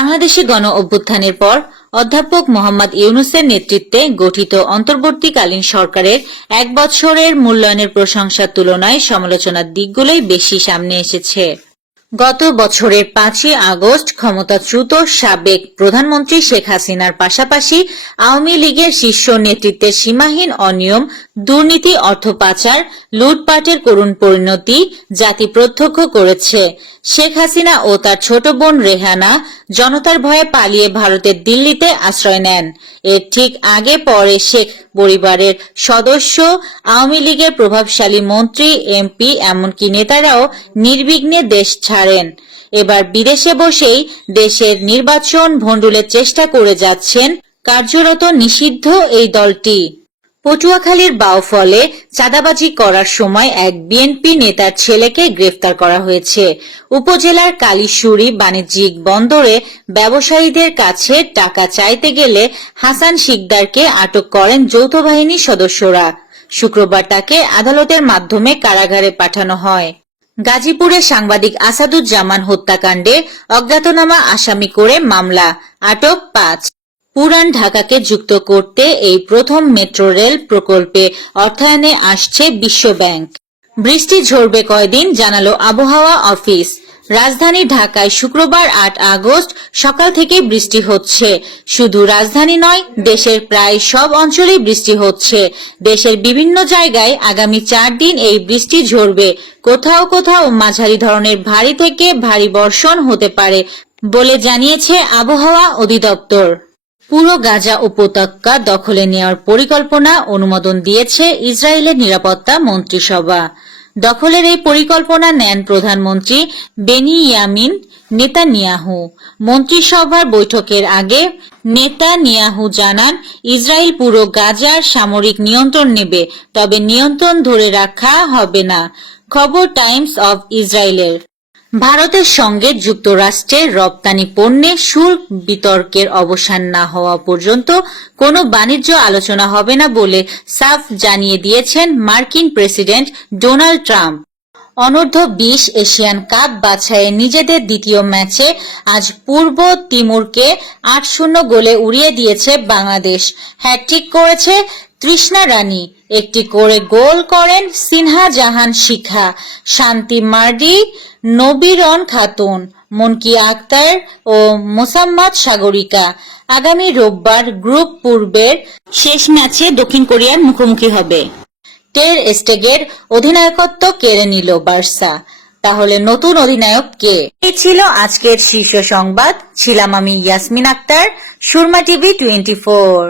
বাংলাদেশে গণ অভ্যুত্থানের পর অধ্যাপক মোহাম্মদ ইউনূসের নেতৃত্বে গঠিত অন্তর্বর্তীকালীন সরকারের ১ বছরের মূল্যায়নের প্রশংসার তুলনায় সমালোচনার দিকগুলোই বেশি সামনে এসেছে। গত বছরের ৫ই আগস্ট ক্ষমতাচ্যুত সাবেক প্রধানমন্ত্রী শেখ হাসিনার পাশাপাশি আওয়ামী লীগের শীর্ষ নেতৃত্বের সীমাহীন অনিয়ম, দুর্নীতি, অর্থ পাচার, লুটপাটের করুণ পরিণতি জাতি প্রত্যক্ষ করেছে। শেখ হাসিনা ও তার ছোট বোন রেহানা জনতার ভয়ে পালিয়ে ভারতের দিল্লিতে আশ্রয় নেন। এর ঠিক আগে পরে শেখ পরিবারের সদস্য, আওয়ামী লীগের প্রভাবশালী মন্ত্রী, এমপি এমনকি নেতারাও নির্বিঘ্নে দেশ ছাড়েন। এবার বিদেশে বসেই দেশের নির্বাচন ভণ্ডুলের চেষ্টা করে যাচ্ছেন কার্যরত নিষিদ্ধ এই দলটি। পটুয়াখালীর বাউফলে চাঁদাবাজি করার সময় এক বিএনপি নেতার ছেলেকে গ্রেফতার করা হয়েছে। উপজেলার কালীশুরি বাণিজ্যিক বন্দরে ব্যবসায়ীদের কাছে টাকা চাইতে গেলে হাসান শিকদারকে আটক করেন যৌথ বাহিনীর সদস্যরা। শুক্রবার তাকে আদালতের মাধ্যমে কারাগারে পাঠানো হয়। গাজীপুরে সাংবাদিক আসাদুজ্জামান হত্যাকাণ্ডে অজ্ঞাতনামা আসামি করে মামলা, আটক ৫। পুরান ঢাকাকে যুক্ত করতে এই প্রথম মেট্রো রেল প্রকল্পে অর্থায়নে আসছে বিশ্বব্যাংক। বৃষ্টি ঝরবে কয়দিন জানালো আবহাওয়া অফিস। রাজধানী ঢাকায় শুক্রবার ৮ আগস্ট সকাল থেকে বৃষ্টি হচ্ছে। শুধু রাজধানী নয়, দেশের প্রায় সব অঞ্চলেই বৃষ্টি হচ্ছে। দেশের বিভিন্ন জায়গায় আগামী ৪ দিন এই বৃষ্টি ঝরবে। কোথাও কোথাও মাঝারি ধরনের ভারী থেকে ভারী বর্ষণ হতে পারে বলে জানিয়েছে আবহাওয়া অধিদপ্তর। পুরো গাজা উপত্যকা দখলে নেওয়ার পরিকল্পনা অনুমোদন দিয়েছে ইসরায়েলের নিরাপত্তা মন্ত্রিসভা। দখলের এই পরিকল্পনা নেন প্রধানমন্ত্রী বেনিয়ামিন নেতানিয়াহু। মন্ত্রিসভার বৈঠকের আগে নেতানিয়াহু জানান, ইসরায়েল পুরো গাজার সামরিক নিয়ন্ত্রণ নেবে, তবে নিয়ন্ত্রণ ধরে রাখা হবে না। খবর টাইমস অব ইসরায়েলের। ভারতের সঙ্গে যুক্তরাষ্ট্রের রপ্তানি পণ্যে শুল্ক বিতর্কের অবসান না হওয়া পর্যন্ত কোনো বাণিজ্য আলোচনা হবে না বলে সাফ জানিয়ে দিয়েছেন মার্কিন প্রেসিডেন্ট ডোনাল্ড ট্রাম্প। অনূর্ধ্ব-২০ এশিয়ান কাপ বাছাইয়ে নিজেদের দ্বিতীয় ম্যাচে আজ পূর্ব তিমুরকে ৮-০ গোলে উড়িয়ে দিয়েছে বাংলাদেশ। হ্যাটট্রিক করেছে তৃষ্ণা রানী, একটি করে গোল করেন সিনহা জাহান শিখা, শান্তি মার্ডি, নবীরন খাতুন, মনকি আক্তার ও মোসাম্মদ সাগরিকা। আগামী রোববার গ্রুপ পর্বের শেষ ম্যাচে দক্ষিণ কোরিয়ার মুখোমুখি হবে। টের স্টেগের অধিনায়কত্ব কেড়ে নিল বার্সা। তাহলে নতুন অধিনায়ক কে? এই ছিল আজকের শীর্ষ সংবাদ। ছিলাম আমি ইয়াসমিন আক্তার, সুরমা টিভি 24।